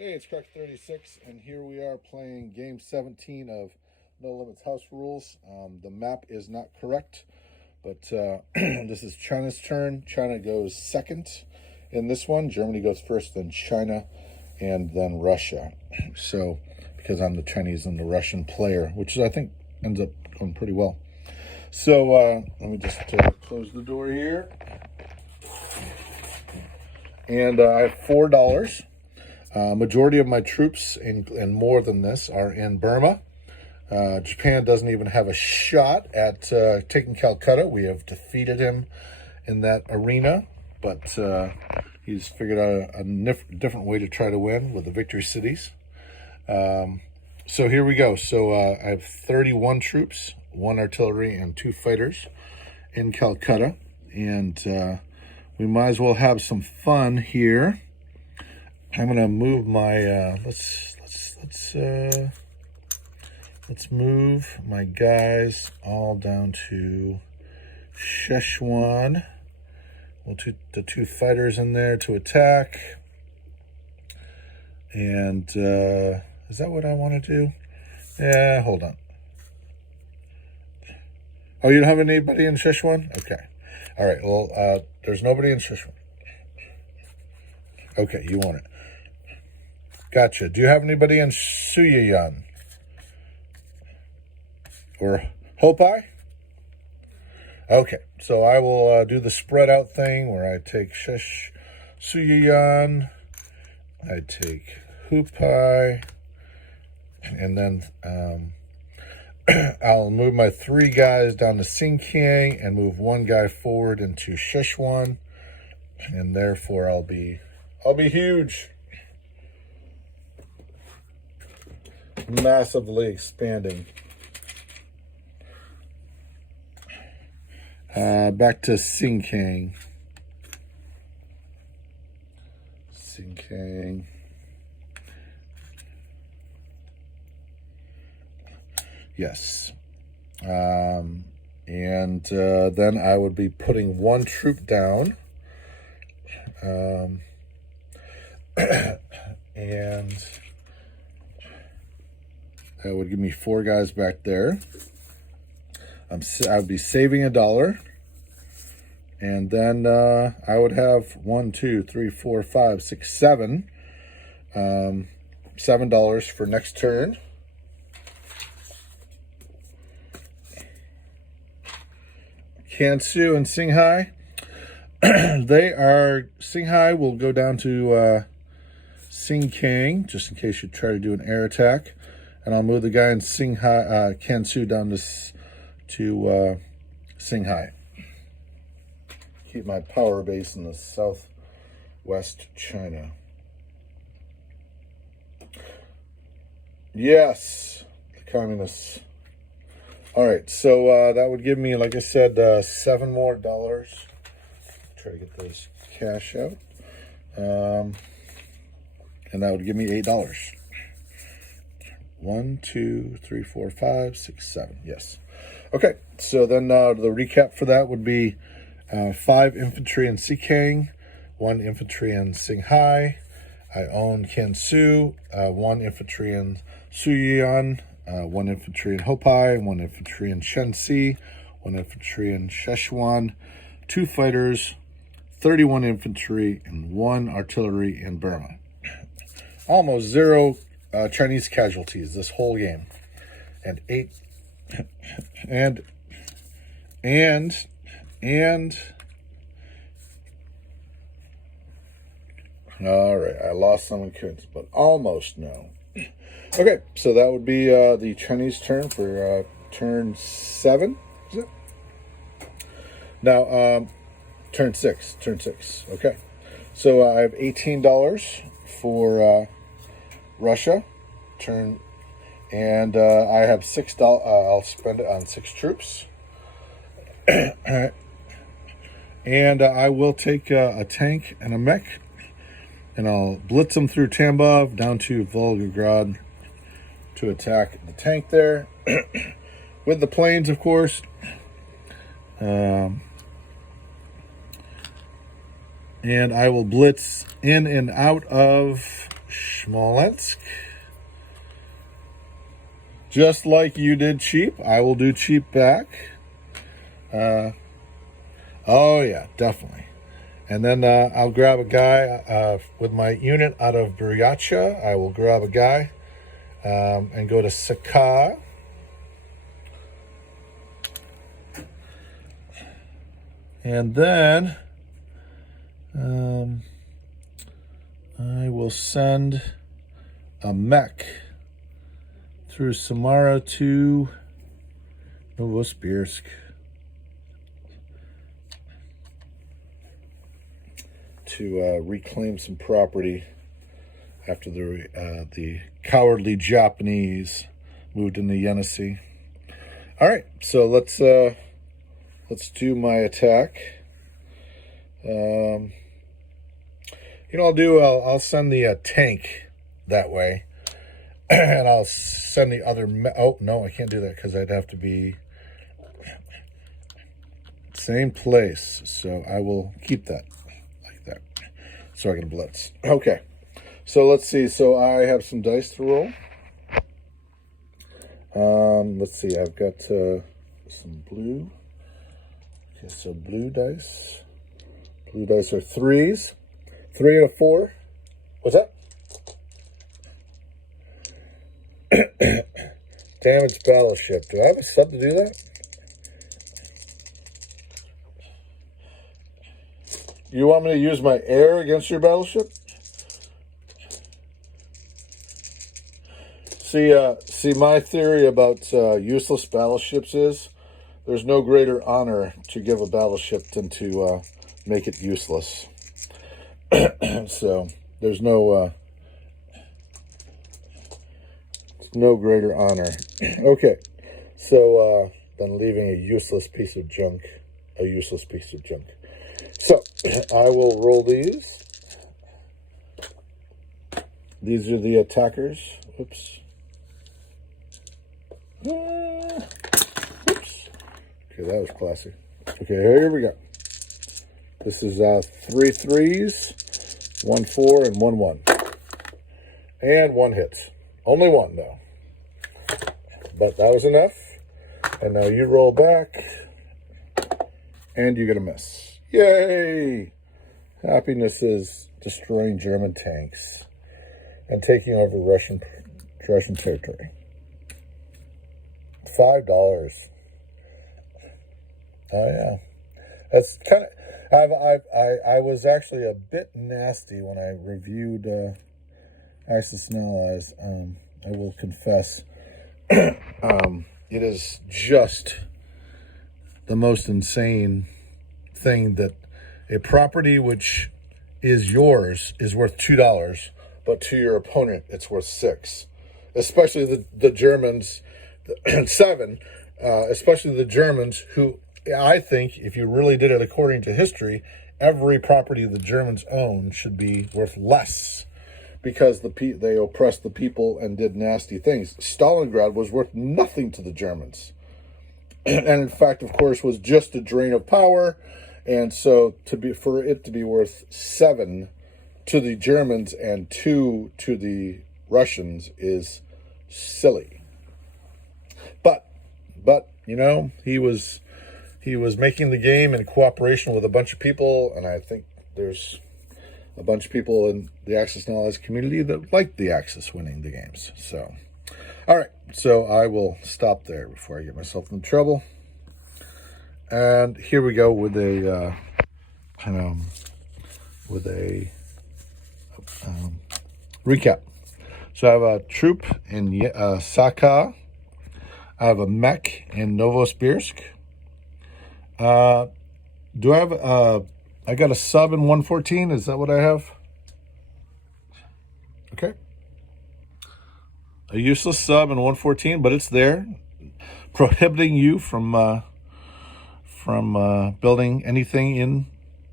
Hey, it's Crack36, and here we are playing Game 17 of No Limits House Rules. The map is not correct, but this is China's turn. China goes second in this one. Germany goes first, then China, and then Russia. So, because I'm the Chinese and the Russian player, which I think ends up going pretty well. So, let me just close the door here. And I have $4. Majority of my troops, and more than this, are in Burma. Japan doesn't even have a shot at taking Calcutta. We have defeated him in that arena, but he's figured out a different way to try to win with the victory cities. So here we go. So I have 31 troops, 1 artillery, and 2 fighters in Calcutta, and we might as well have some fun here. I'm gonna move my let's move my guys all down to Szechuan. We'll put the 2 fighters in there to attack. And is that what I want to do? Yeah, hold on. Oh, you don't have anybody in Szechuan? Okay. All right. Well, there's nobody in Szechuan. Okay, you want it. Gotcha. Do you have anybody in Suiyuan? Or Hopai? Okay, so I will do the spread out thing where I take Suiyuan, I take Hupai, and then I'll move my 3 guys down to Xinjiang and move 1 guy forward into Szechuan, and therefore I'll be huge. Massively expanding. Back to Xinjiang. Yes. And then I would be putting 1 troop down. And that would give me 4 guys back there. I would be saving $1. And then I would have 1, 2, 3, 4, 5, 6, 7. $7 for next turn. Kansu and Singhai. Singhai will go down to Xinjiang, just in case you try to do an air attack. And I'll move the guy in Kansu down to Singhai. Keep my power base in the southwest China. Yes, the communists. All right, so that would give me, like I said, $7 more. Try to get those cash out. And that would give me $8. 1, 2, 3, 4, 5, 6, 7. Yes. Okay, so then the recap for that would be 5 infantry in Xikang, 1 infantry in Singhai. I own Kansu, 1 infantry in Suiyuan, 1 infantry in Hopai, 1 infantry in Shenxi, 1 infantry in Szechuan, 2 fighters, 31 infantry, and 1 artillery in Burma. Almost 0 Chinese casualties this whole game, and 8 and all right, I lost some in Kunz, but almost no. Okay, so that would be the Chinese turn for turn 7. Is it? Now turn 6. Okay, so I have $18 for Russia turn, and I have $6. I'll spend it on 6 troops. And I will take a tank and a mech, and I'll blitz them through Tambov down to Volgograd to attack the tank there with the planes, of course. And I will blitz in and out of Smolensk. Just like you did cheap, I will do cheap back. Oh yeah, definitely. And then I'll grab a guy with my unit out of Buryatia. I will grab a guy and go to Sakha. And then I will send a mech through Samara to Novosibirsk to reclaim some property after the cowardly Japanese moved into Yenisei. All right, so let's do my attack. I'll send the tank that way, and I'll send the other. Oh no, I can't do that because I'd have to be same place. So I will keep that like that, so I can blitz. Okay, so let's see. So I have some dice to roll. Let's see. I've got some blue. Okay, so blue dice. Blue dice are 3s. 3 and a 4. What's that? Damaged battleship. Do I have a sub to do that? You want me to use my air against your battleship? See, my theory about useless battleships is there's no greater honor to give a battleship than to make it useless. So there's no greater honor. Okay, so than leaving a useless piece of junk. So I will roll these. These are the attackers. Oops. Oops. Okay, that was classy. Okay, here we go. This is 3 3s, 1 4, and 1 1. And 1 hit. Only 1, though. But that was enough. And now you roll back. And you get a miss. Yay! Happiness is destroying German tanks and taking over Russian territory. $5. Oh yeah, that's kind of. I was actually a bit nasty when I reviewed Axis and Allies. I will confess, it is just the most insane thing that a property which is yours is worth $2, but to your opponent it's worth $6. Especially the Germans, 7. Especially the Germans who. I think if you really did it according to history, every property the Germans own should be worth less because they oppressed the people and did nasty things. Stalingrad was worth nothing to the Germans. And in fact, of course, was just a drain of power. And so for it to be worth 7 to the Germans and 2 to the Russians is silly. But he was making the game in cooperation with a bunch of people, and I think there's a bunch of people in the Axis and Allies community that like the Axis winning the games. So, all right, so I will stop there before I get myself in trouble. And here we go with a recap. So I have a troop in Sakha. I have a mech in Novosibirsk. Do I have I got a sub in 114? Is that what I have? Okay. A useless sub in 114, but it's there, prohibiting you from building anything in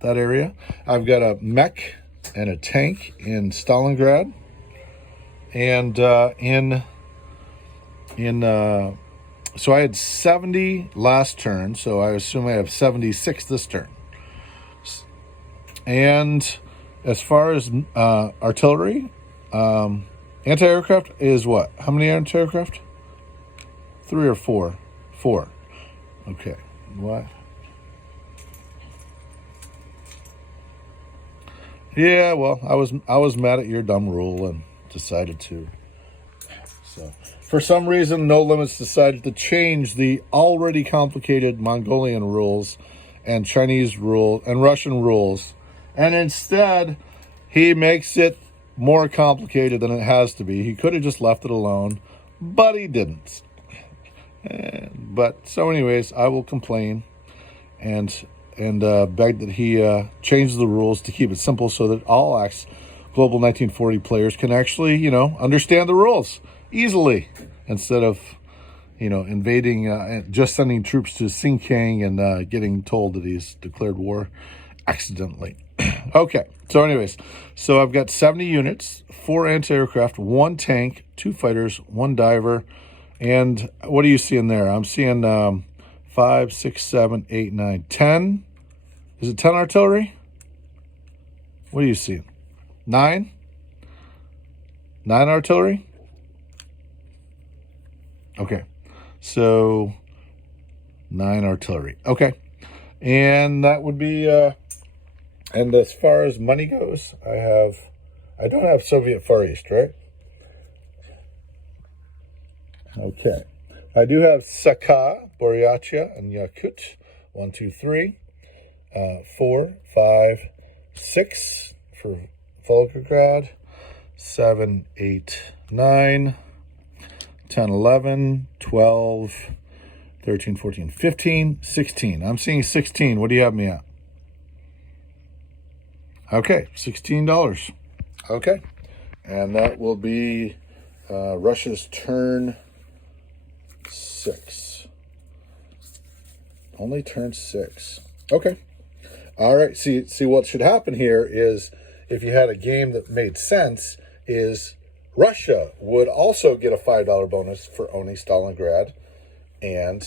that area. I've got a mech and a tank in Stalingrad, and so I had 70 last turn, so I assume I have 76 this turn. And as far as artillery, Anti-aircraft is what? How many anti-aircraft? 3 or 4? 4. Okay. What? Yeah, well, I was mad at your dumb rule and decided to. So, for some reason, No Limits decided to change the already complicated Mongolian rules and Chinese rule and Russian rules, and instead he makes it more complicated than it has to be. He could have just left it alone, but he didn't. But so, anyways, I will complain and beg that he changes the rules to keep it simple so that all Axe Global 1940 players can actually, understand the rules easily instead of, invading, and just sending troops to Xinjiang and getting told that he's declared war accidentally. Okay, so anyways, so I've got 70 units, 4 anti-aircraft, 1 tank, 2 fighters, 1 diver, and what are you seeing there? I'm seeing 5, 6, 7, 8, 9, 10. Is it 10 artillery? What are you seeing? 9? 9 artillery? Okay, so 9 artillery. Okay, and that would be, and as far as money goes, I don't have Soviet Far East, right? Okay. I do have Sakha, Buryatia, and Yakut. 1, 2, 3, 4, 5, 6 for Volgograd. 7, 8, 9, 10, 11, 12, 13, 14, 15, 16. I'm seeing 16. What do you have me at? Okay, $16. Okay. And that will be Russia's turn 6. Only turn 6. Okay. All right. See what should happen here is if you had a game that made sense is Russia would also get a $5 bonus for owning Stalingrad, and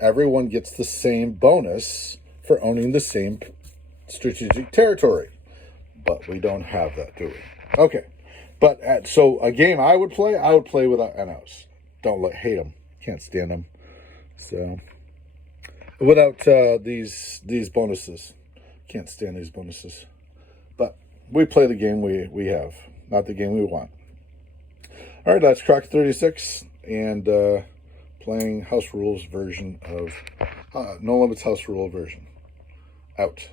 everyone gets the same bonus for owning the same strategic territory. But we don't have that, do we? Okay. But so a game I would play without NOs. Don't hate them. Can't stand them. So without these bonuses, can't stand these bonuses. But we play the game we have, not the game we want. All right, that's Croc 36 and playing House Rules version of No Limits House Rule version. Out.